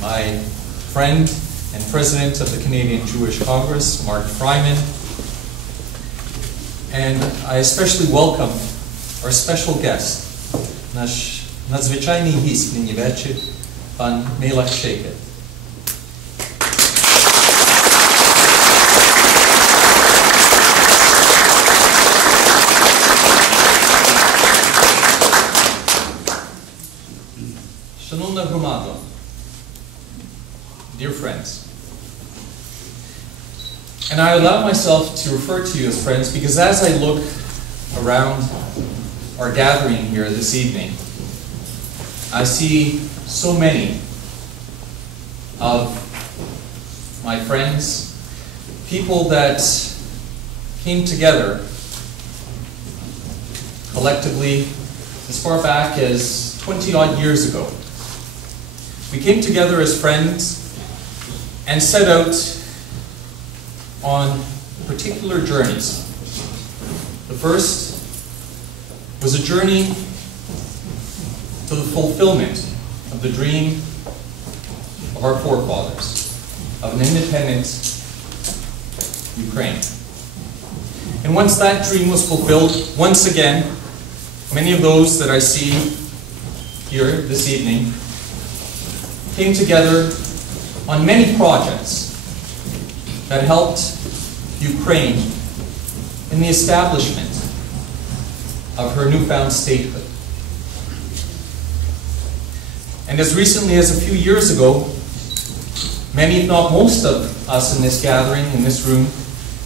my friend and president of the Canadian Jewish Congress, Freiman. And I especially welcome our special guest, nasz nadzwyczajny gist linii вечір, pan Meylakh Sheykhet. Шановна громадо, dear friends, and I allow myself to refer to you as friends because as I look around our gathering here this evening, I see so many of my friends, people that came together collectively as far back as 20-odd years ago. We came together as friends and set out on particular journeys. The first was a journey to the fulfillment of the dream of our forefathers, of an independent Ukraine. And once that dream was fulfilled, once again, many of those that I see here this evening came together on many projects that helped Ukraine in the establishment of her newfound statehood. And as recently as a few years ago, many, if not most of us in this gathering, in this room,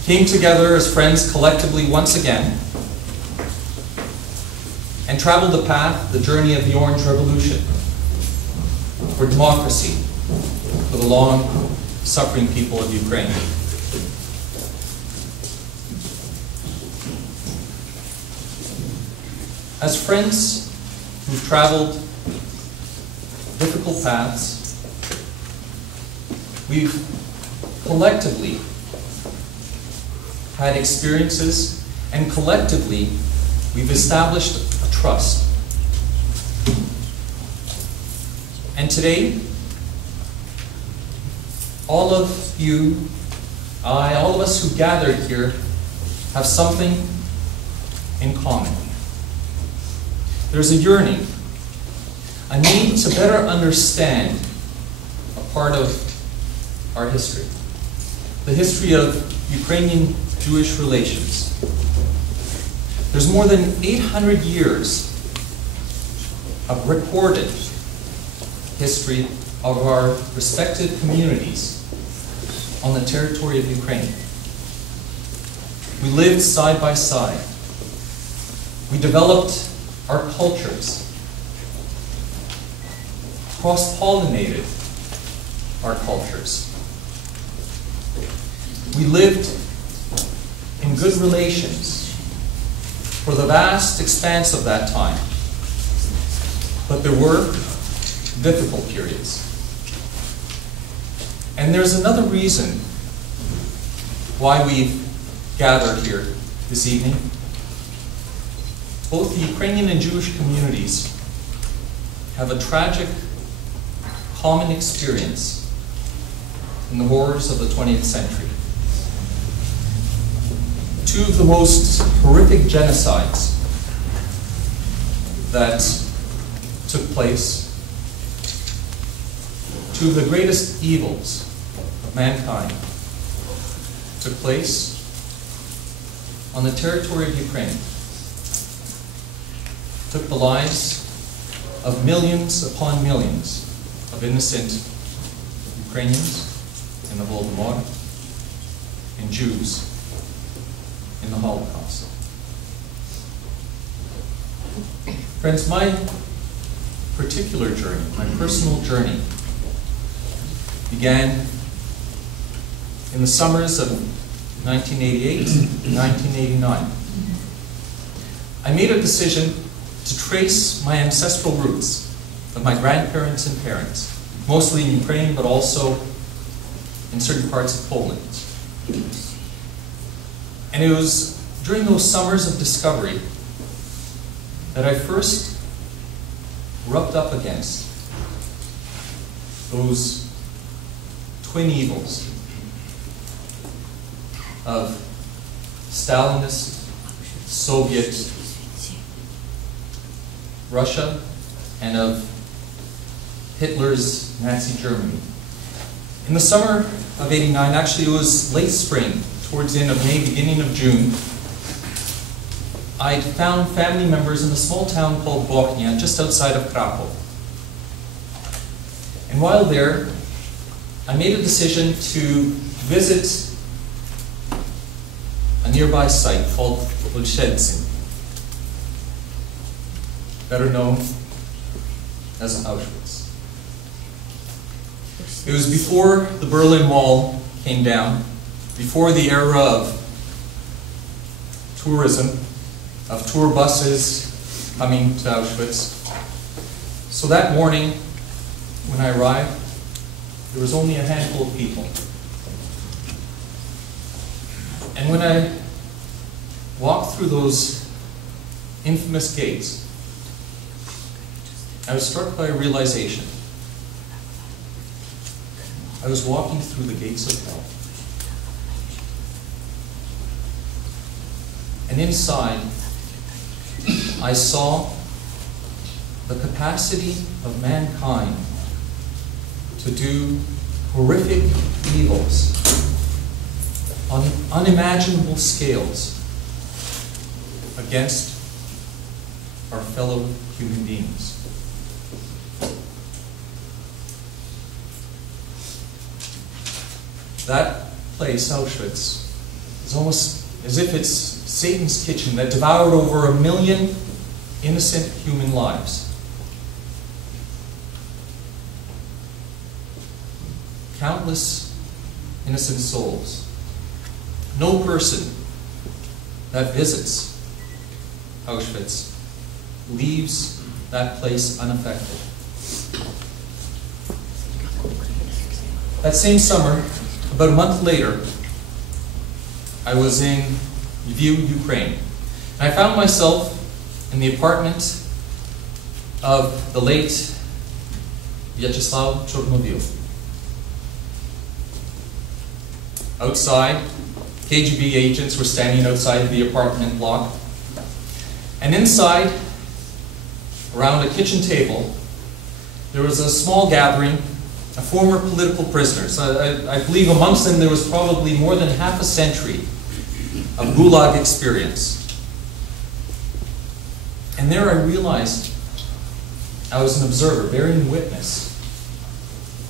came together as friends collectively once again and traveled the path, the journey of the Orange Revolution, for democracy, for the long-suffering people of Ukraine. As friends who've traveled difficult paths, we've collectively had experiences, and collectively we've established a trust. And today, all of you, all of us who gathered here have something in common. There's a yearning, a need to better understand a part of our history, the history of Ukrainian-Jewish relations. There's more than 800 years of recorded history of our respective communities on the territory of Ukraine. We lived side by side. We developed our cultures, cross-pollinated our cultures. We lived in good relations for the vast expanse of that time. But there were difficult periods. And there's another reason why we've gathered here this evening. Both the Ukrainian and Jewish communities have a tragic, common experience in the horrors of the 20th century. Two of the most horrific genocides that took place, two of the greatest evils of mankind took place on the territory of Ukraine, took the lives of millions upon millions of innocent Ukrainians in the Holodomor and Jews in the Holocaust. Friends, my particular journey, my personal journey, began in the summers of 1988 and 1989. I made a decision to trace my ancestral roots of my grandparents and parents, mostly in Ukraine, but also in certain parts of Poland. And it was during those summers of discovery that I first rubbed up against those twin evils of Stalinist, Soviet Russia and of Hitler's Nazi Germany. In the summer of '89, actually it was late spring, towards the end of May, beginning of June, I'd found family members in a small town called Bochnia, just outside of Krakow. And while there, I made a decision to visit a nearby site called Wrzesnewskyj, better known as Auschwitz. It was before the Berlin Wall came down, before the era of tourism, of tour buses coming to Auschwitz. So that morning, when I arrived, there was only a handful of people. And when I walked through those infamous gates, I was struck by a realization. I was walking through the gates of hell. And inside, I saw the capacity of mankind to do horrific evils on unimaginable scales against our fellow human beings. That place, Auschwitz, is almost as if it's Satan's kitchen that devoured over 1 million innocent human lives. Countless innocent souls. No person that visits Auschwitz leaves that place unaffected. That same summer, about a month later, I was in Lviv, Ukraine. And I found myself in the apartment of the late Vyacheslav Chornovil. Outside, KGB agents were standing outside of the apartment block. And inside, around a kitchen table, there was a small gathering of former political prisoners. I believe amongst them there was probably more than half a century of Gulag experience. And there I realized I was an observer, bearing witness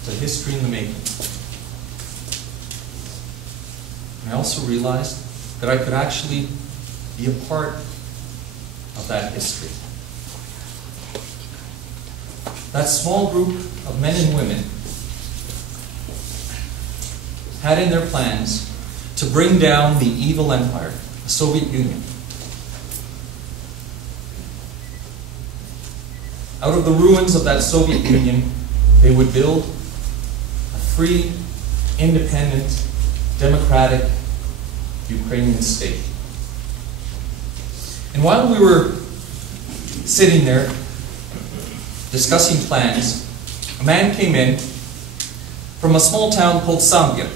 to history in the making. And I also realized that I could actually be a part of that history. That small group of men and women had in their plans to bring down the evil empire, the Soviet Union. Out of the ruins of that Soviet Union, they would build a free, independent, democratic Ukrainian state. And while we were sitting there discussing plans, a man came in from a small town called Sambyr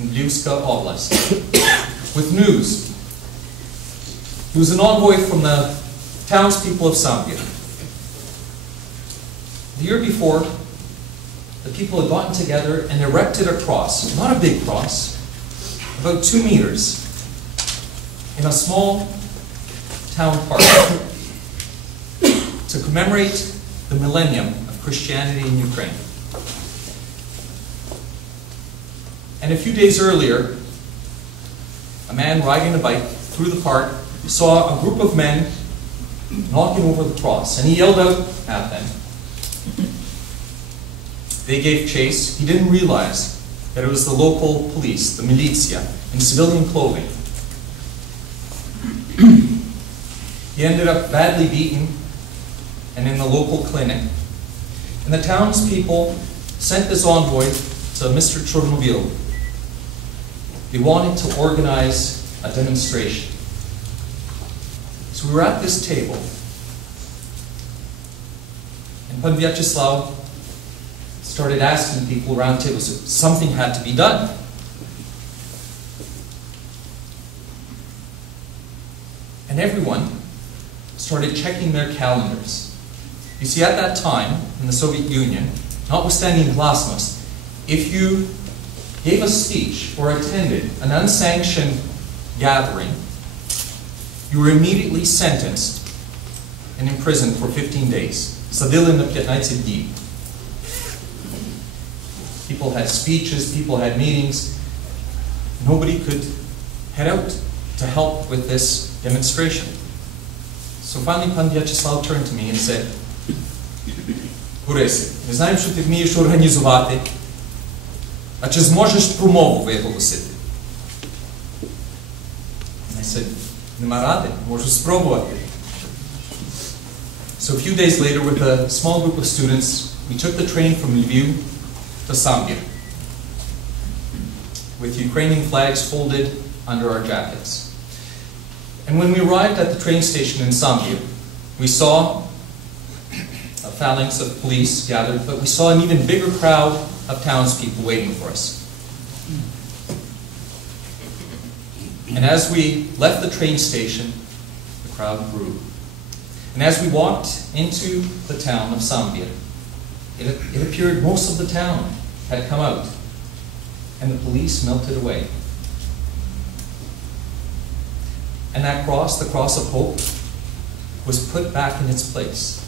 in Lviv Oblast with news. He was an envoy from the townspeople of Sambyr. The year before, the people had gotten together and erected a cross, not a big cross, about 2 meters, in a small town park to commemorate the millennium of Christianity in Ukraine. And a few days earlier, a man riding a bike through the park saw a group of men knocking over the cross, and he yelled out at them. They gave chase. He didn't realize that it was the local police, the militia, in civilian clothing. He ended up badly beaten and in the local clinic. And the townspeople sent this envoy to Mr. Chornovil. They wanted to organize a demonstration. So we were at this table, and Pan Vyacheslav started asking people around tables if something had to be done. And everyone started checking their calendars. You see, at that time, in the Soviet Union, notwithstanding glasnost, if you gave a speech or attended an unsanctioned gathering, you were immediately sentenced and imprisoned for 15 days. Садили на 15 днів. People had speeches, people had meetings. Nobody could head out to help with this demonstration. So finally, Pan Vyacheslav turned to me and said, Борис, ми знаємо, що ти вмієш організувати, а чи зможеш промову виголосити? And I said, нема ради, можу спробувати. So a few days later, with a small group of students, we took the train from Lviv to Sambyr, with Ukrainian flags folded under our jackets. And when we arrived at the train station in Sambyr, we saw a phalanx of police gathered, but we saw an even bigger crowd of townspeople waiting for us. And as we left the train station, the crowd grew. And as we walked into the town of Sambyr, it appeared most of the town had come out, and the police melted away. And that cross, the cross of hope, was put back in its place.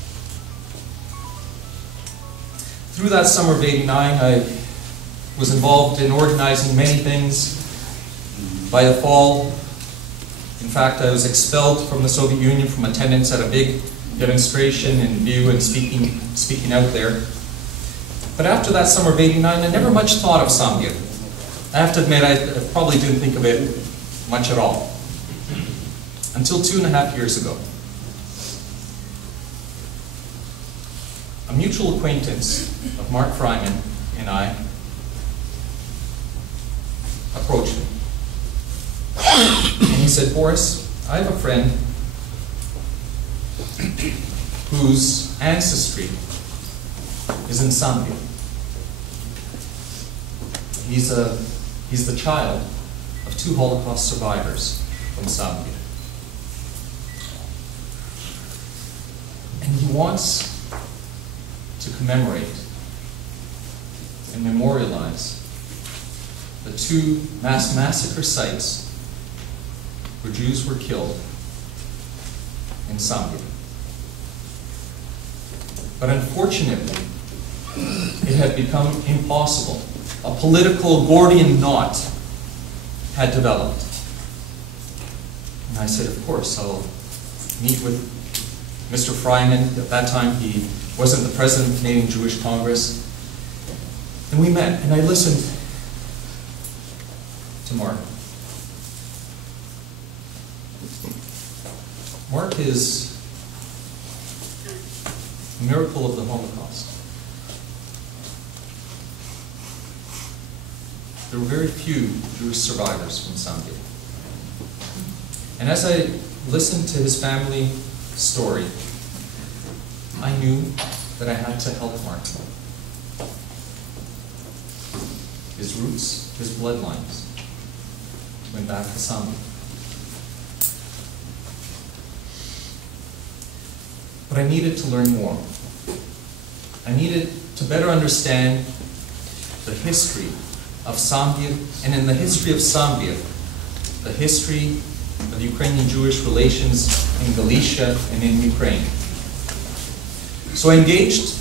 Through that summer of '89, I was involved in organizing many things. By the fall, in fact, I was expelled from the Soviet Union from attendance at a big demonstration in Lviv and speaking out there. But after that summer of '89, I never much thought of Sambyr. I have to admit, I probably didn't think of it much at all. Until 2.5 years ago. A mutual acquaintance of Mark Freiman and I approached me. And he said, Boris, I have a friend whose ancestry is in Sambyr. He's the child of 2 Holocaust survivors from Sambyr. And he wants to commemorate and memorialize the 2 mass massacre sites where Jews were killed in Sambyr. But unfortunately, it had become impossible. A political Gordian knot had developed. And I said, of course, I'll meet with Mr. Freiman. At that time, he wasn't the president of the Canadian Jewish Congress. And we met, and I listened to Mark. Mark is a miracle of the Holocaust. There were very few Jewish survivors from Sambyr. And as I listened to his family story, I knew that I had to help Mark. His roots, his bloodlines, went back to Sambyr. But I needed to learn more. I needed to better understand the history of Sambyr, and in the history of Sambyr, the history of Ukrainian Jewish relations in Galicia and in Ukraine. So I engaged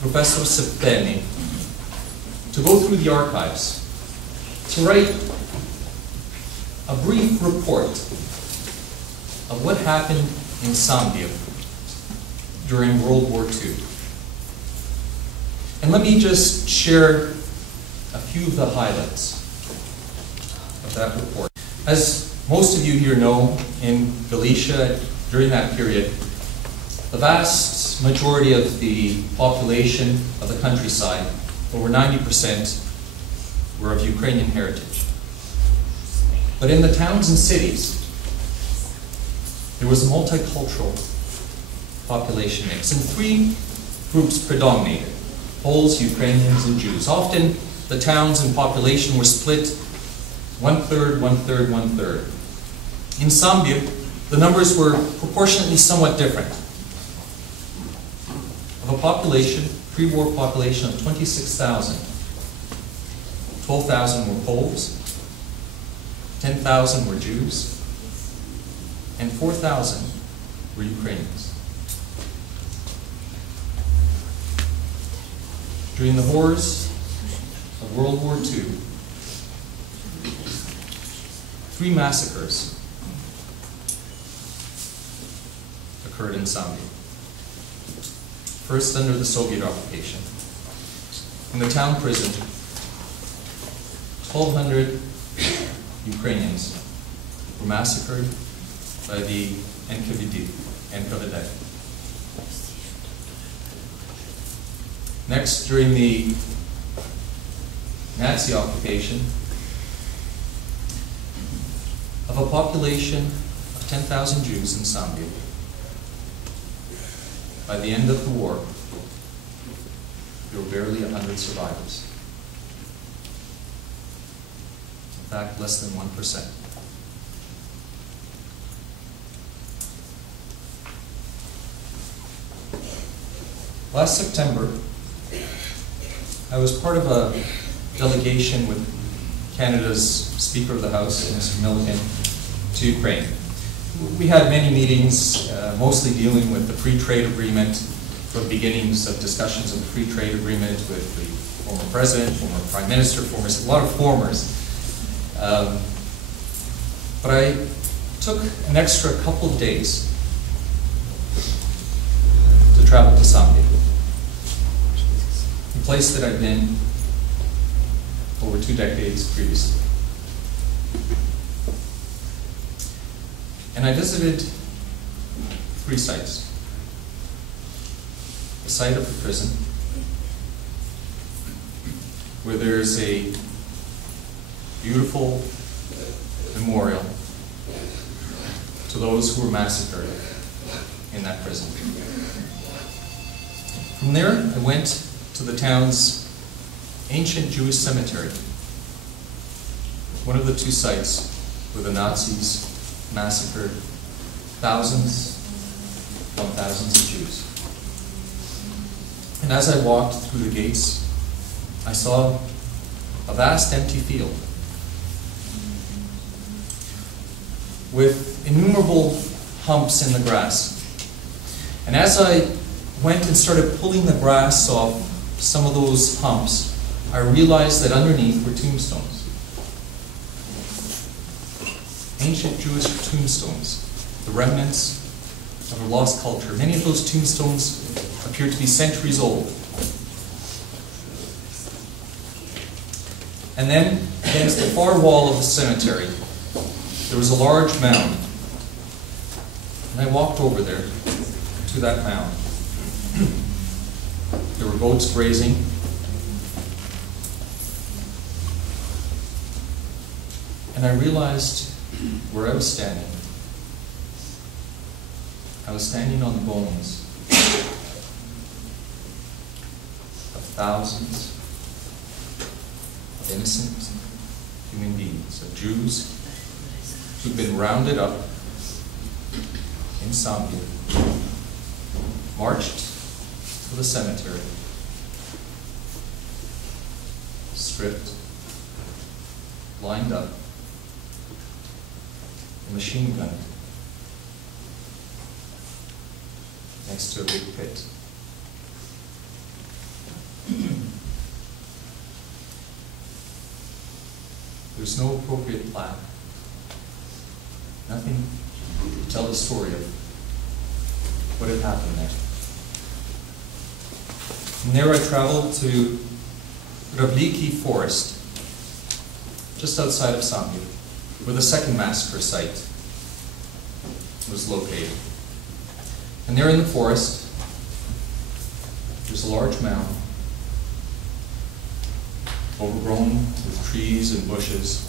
Professor Subtelny to go through the archives, to write a brief report of what happened in Sambyr during World War II. And let me just share a few of the highlights of that report. As most of you here know, in Galicia, during that period, the vast majority of the population of the countryside, over 90%, were of Ukrainian heritage. But in the towns and cities, there was a multicultural population mix, and 3 groups predominated: Poles, Ukrainians, and Jews. Often the towns and population were split 1/3, 1/3, 1/3. In Sambia, the numbers were proportionately somewhat different. Of a population, pre-war population of 26,000, 12,000 were Poles, 10,000 were Jews, and 4,000 were Ukrainians. During the horrors of World War II, 3 massacres occurred in Sambia. First under the Soviet occupation. In the town prison, 1,200 Ukrainians were massacred by the NKVD. Next, during the Nazi occupation, of a population of 10,000 Jews in Sambia, by the end of the war, there were barely 100 survivors. In fact, less than 1%. Last September, I was part of a delegation with Canada's Speaker of the House, Mr. Meylakh, to Ukraine. We had many meetings, mostly dealing with the free trade agreement, the beginnings of discussions of the free trade agreement with the former president, former prime minister, a lot of formers. But I took an extra couple of days to travel to Sambia, a place that I'd been over 2 decades previously. And I visited 3 sites. The site of the prison, where there's a beautiful memorial to those who were massacred in that prison. From there, I went to the town's ancient Jewish cemetery, one of the 2 sites where the Nazis massacred thousands upon thousands of Jews. And as I walked through the gates, I saw a vast empty field with innumerable humps in the grass. And as I went and started pulling the grass off some of those humps, I realized that underneath were tombstones. Ancient Jewish tombstones, the remnants of a lost culture. Many of those tombstones appear to be centuries old. And then, against the far wall of the cemetery, there was a large mound. And I walked over there to that mound. There were goats grazing. And I realized where I was standing. I was standing on the bones of thousands of innocent human beings, of Jews who've been rounded up in Sambia, marched to the cemetery, stripped, lined up, machine gunned next to a big pit. There's no appropriate plaque, nothing to tell the story of what had happened there. From there I traveled to Ravliki Forest, just outside of Sambia, where the second massacre site was located. And there in the forest, there's a large mound, overgrown with trees and bushes.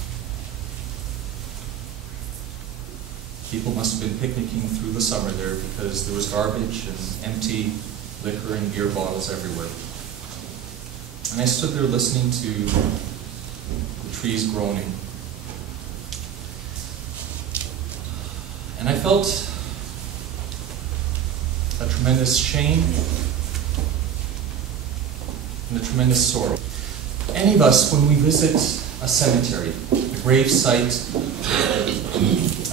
People must have been picnicking through the summer there because there was garbage and empty liquor and beer bottles everywhere. And I stood there listening to the trees groaning. And I felt a tremendous shame and a tremendous sorrow. Any of us, when we visit a cemetery, a grave site,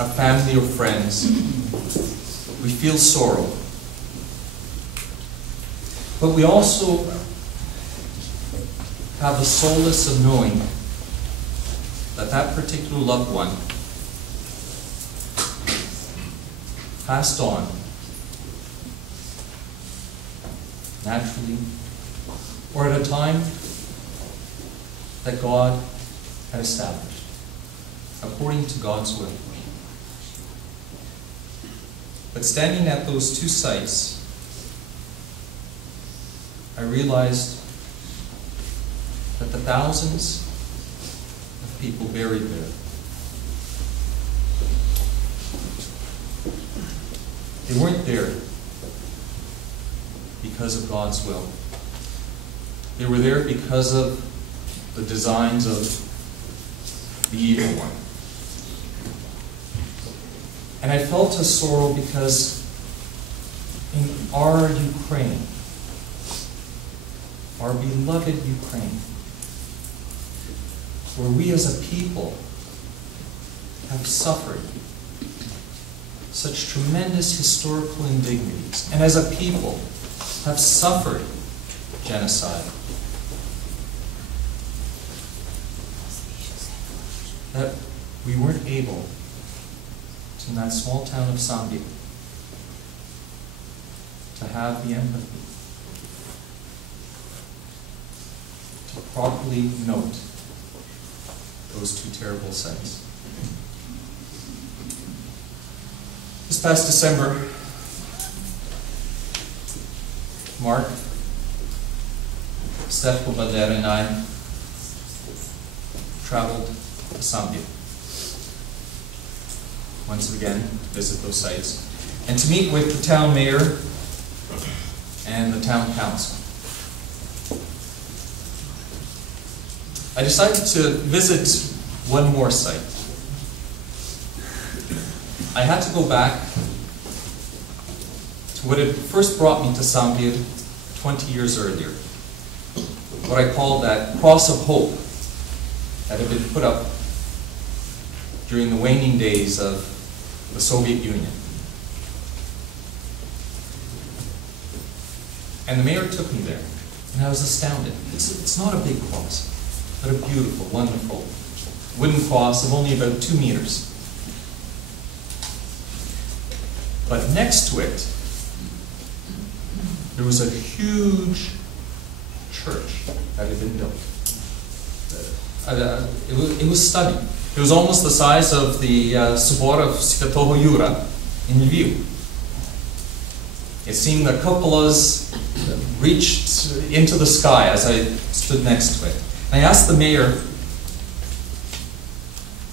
a family or friends, we feel sorrow. But we also have the solace of knowing that that particular loved one passed on naturally, or at a time that God had established, according to God's will. But standing at those two sites, I realized that the thousands of people buried there, they weren't there because of God's will. They were there because of the designs of the evil one. And I felt a sorrow because in our Ukraine, our beloved Ukraine, where we as a people have suffered such tremendous historical indignities, and as a people have suffered genocide, that we weren't able to, in that small town of Sambia, to have the empathy to properly note those two terrible sites. This past December, Mark, Stefko Badera, and I traveled to Sambia once again to visit those sites and to meet with the town mayor and the town council. I decided to visit one more site. I had to go back to what had first brought me to Sambia 20 years earlier. What I call that cross of hope that had been put up during the waning days of the Soviet Union. And the mayor took me there, and I was astounded. It's not a big cross, but a beautiful, wonderful wooden cross of only about 2 meters. But next to it, there was a huge church that had been built. It was stunning. It was almost the size of the Sobor of Świętego Jura in Lviv. It seemed the cupolas reached into the sky as I stood next to it. I asked the mayor,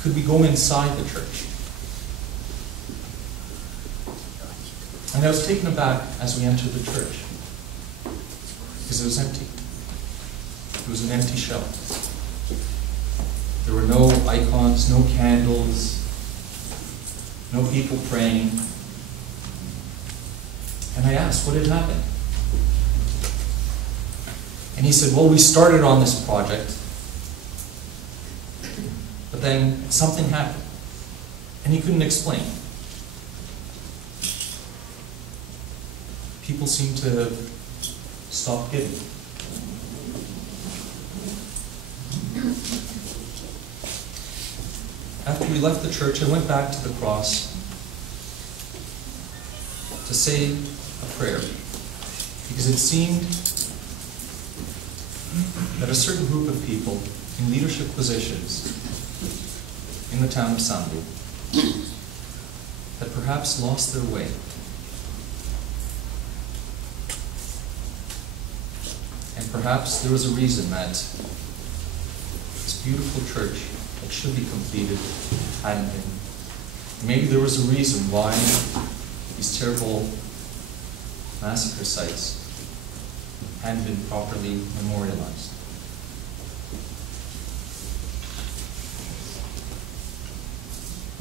could we go inside the church? And I was taken aback as we entered the church, because it was empty. It was an empty shell. There were no icons, no candles, no people praying. And I asked, what had happened? And he said, well, we started on this project, but then something happened. And he couldn't explain. People seemed to have stopped giving. After we left the church, I went back to the cross to say a prayer, because it seemed that a certain group of people in leadership positions in the town of Sambia had perhaps lost their way. And perhaps there was a reason that this beautiful church that should be completed hadn't been. Maybe there was a reason why these terrible massacre sites hadn't been properly memorialized.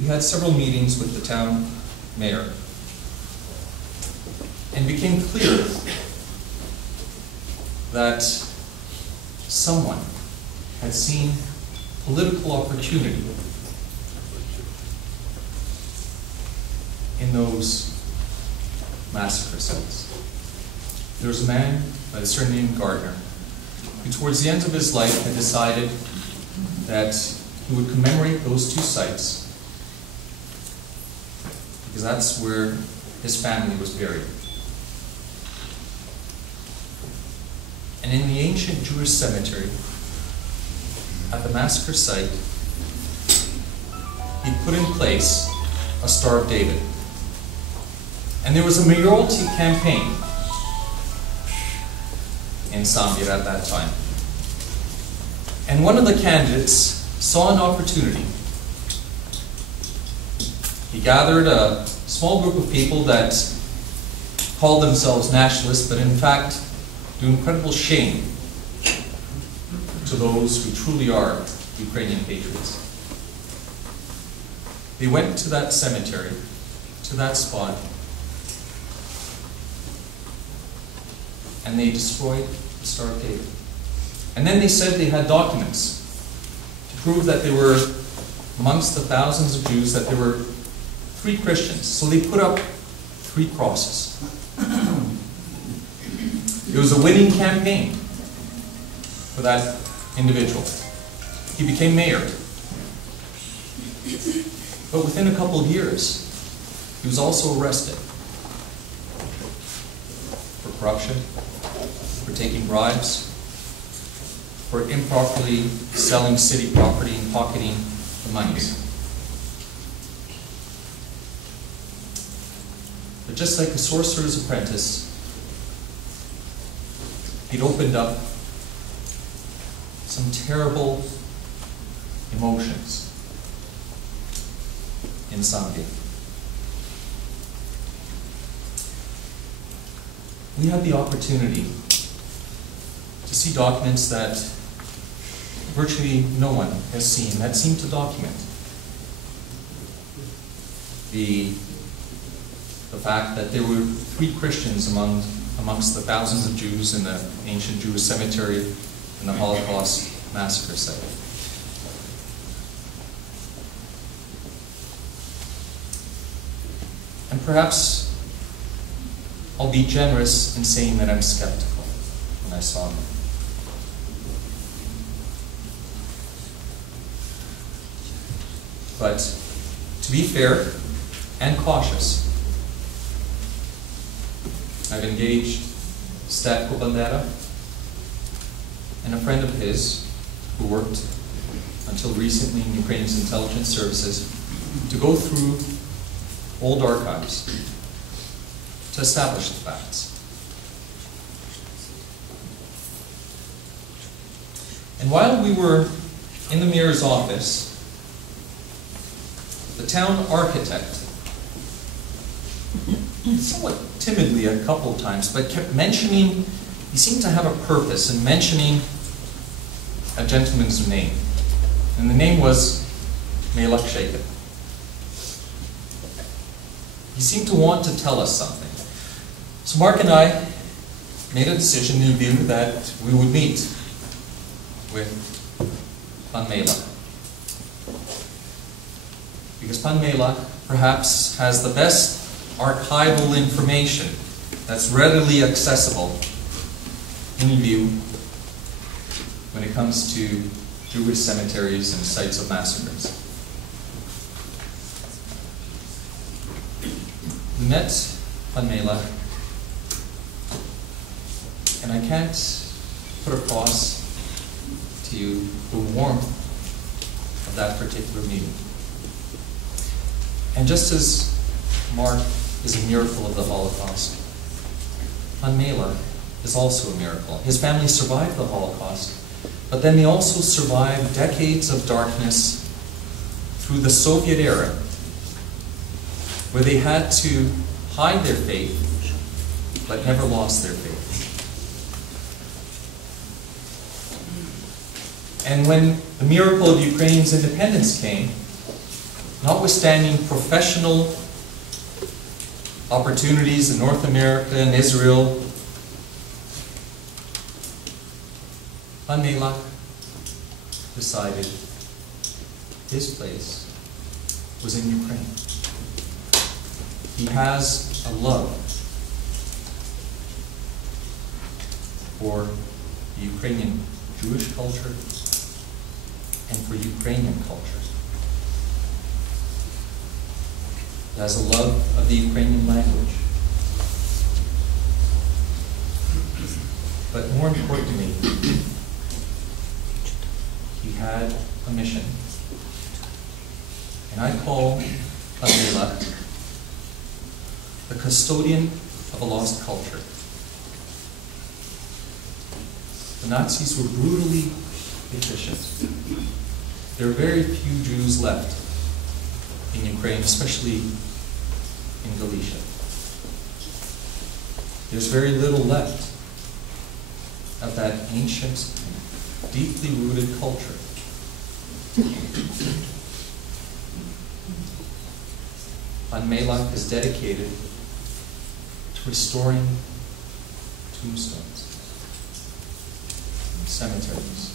we had several meetings with the town mayor, and it became clear that someone had seen political opportunity in those massacre sites. There was a man by the surname Gardner who towards the end of his life had decided that he would commemorate those two sites because that's where his family was buried. And in the ancient Jewish cemetery, at the massacre site, he put in place a Star of David. And there was a mayoralty campaign in Sambir at that time. And one of the candidates saw an opportunity. He gathered a small group of people that called themselves nationalists, but in fact do incredible shame to those who truly are Ukrainian patriots. They went to that cemetery, to that spot, and they destroyed the Star of David. And then they said they had documents to prove that they were amongst the thousands of Jews, that there were 3 Christians. So they put up 3 crosses. It was a winning campaign for that individual. He became mayor. But within a couple of years, he was also arrested for corruption, for taking bribes, for improperly selling city property and pocketing the monies. But just like the sorcerer's apprentice, he'd opened up some terrible emotions in Sambir. We had the opportunity to see documents that virtually no one has seen that seem to document the fact that there were 3 Christians amongst the thousands of Jews in the ancient Jewish cemetery and the Holocaust massacre site. And perhaps I'll be generous in saying that I'm skeptical when I saw them. But to be fair and cautious, I've engaged Statko Bandera and a friend of his who worked until recently in Ukraine's intelligence services to go through old archives to establish the facts. And while we were in the mayor's office, the town architect, somewhat timidly a couple of times, but kept mentioning, he seemed to have a purpose in mentioning a gentleman's name. And the name was Meylakh Sheykhet. He seemed to want to tell us something. So Mark and I made a decision in view that we would meet with Pan Meylakh. Because Pan Meylakh perhaps has the best archival information that's readily accessible in view when it comes to Jewish cemeteries and sites of massacres. We met Pan Meylakh, and I can't put across to you the warmth of that particular meeting. And just as Mark is a miracle of the Holocaust, Pan Meylakh is also a miracle. His family survived the Holocaust, but then they also survived decades of darkness through the Soviet era, where they had to hide their faith, but never lost their faith. And when the miracle of Ukraine's independence came, notwithstanding professional opportunities in North America and Israel, Meylakh decided his place was in Ukraine. He has a love for the Ukrainian Jewish culture and for Ukrainian culture. He has a love of the Ukrainian language. But more importantly, he had a mission. And I call Meylakh the custodian of a lost culture. The Nazis were brutally efficient. There are very few Jews left in Ukraine, especially in Galicia. There's very little left of that ancient, deeply rooted culture. Meylakh is dedicated to restoring tombstones, cemeteries.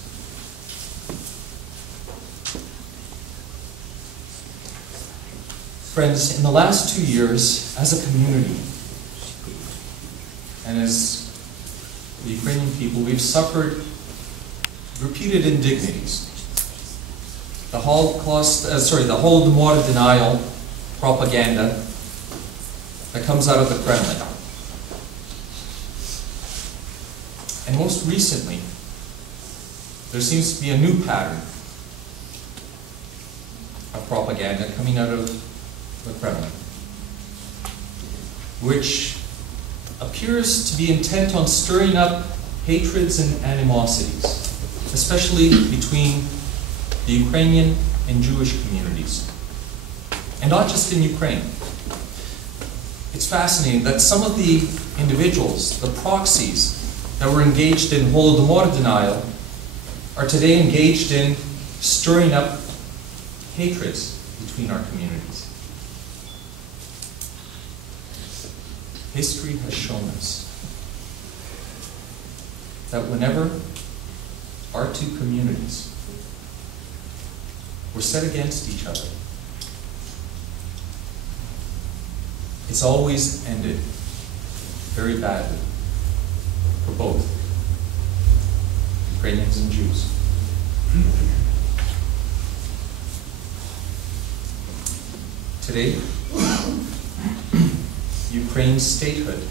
Friends, in the last 2 years, as a community, and as the Ukrainian people, we've suffered repeated indignities. The Holodomor denial propaganda that comes out of the Kremlin. And most recently, there seems to be a new pattern of propaganda coming out of the Kremlin, which appears to be intent on stirring up hatreds and animosities, especially between the Ukrainian and Jewish communities. And not just in Ukraine. It's fascinating that some of the individuals, the proxies that were engaged in Holodomor denial, are today engaged in stirring up hatreds between our communities. History has shown us that whenever our two communities were set against each other, it's always ended very badly for both Ukrainians and Jews. Today, Ukraine's statehood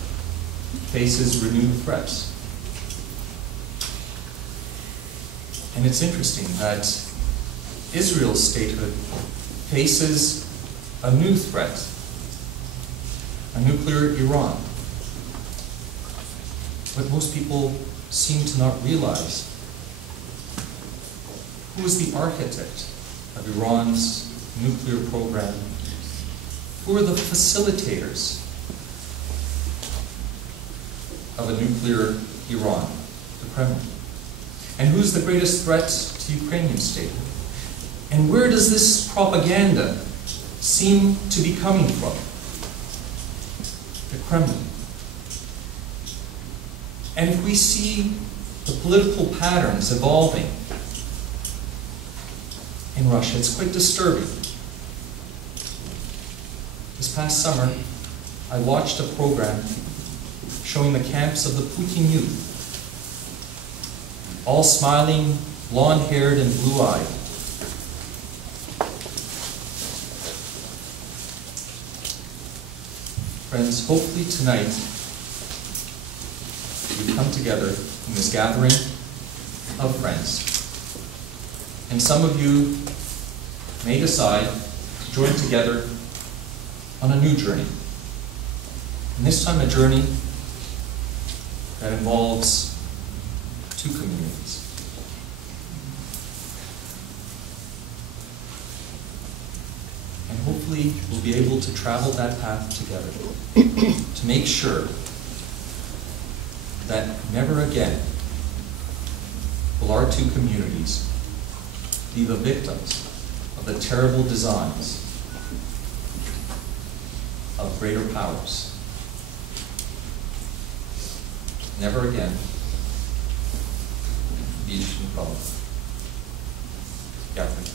faces renewed threats. And it's interesting that Israel's statehood faces a new threat, a nuclear Iran. What most people seem to not realize, who is the architect of Iran's nuclear program? Who are the facilitators of a nuclear Iran? The Kremlin. And who's the greatest threat to Ukrainian statehood? And where does this propaganda seem to be coming from? The Kremlin. And if we see the political patterns evolving in Russia, it's quite disturbing. This past summer, I watched a program showing the camps of the Putin youth, all smiling, blonde-haired and blue-eyed. Friends, hopefully tonight we come together in this gathering of friends. And some of you may decide to join together on a new journey. And this time a journey that involves two communities. And hopefully we'll be able to travel that path together to make sure that never again will our two communities be the victims of the terrible designs of greater powers. Never again. Більше ніколи. Дякую.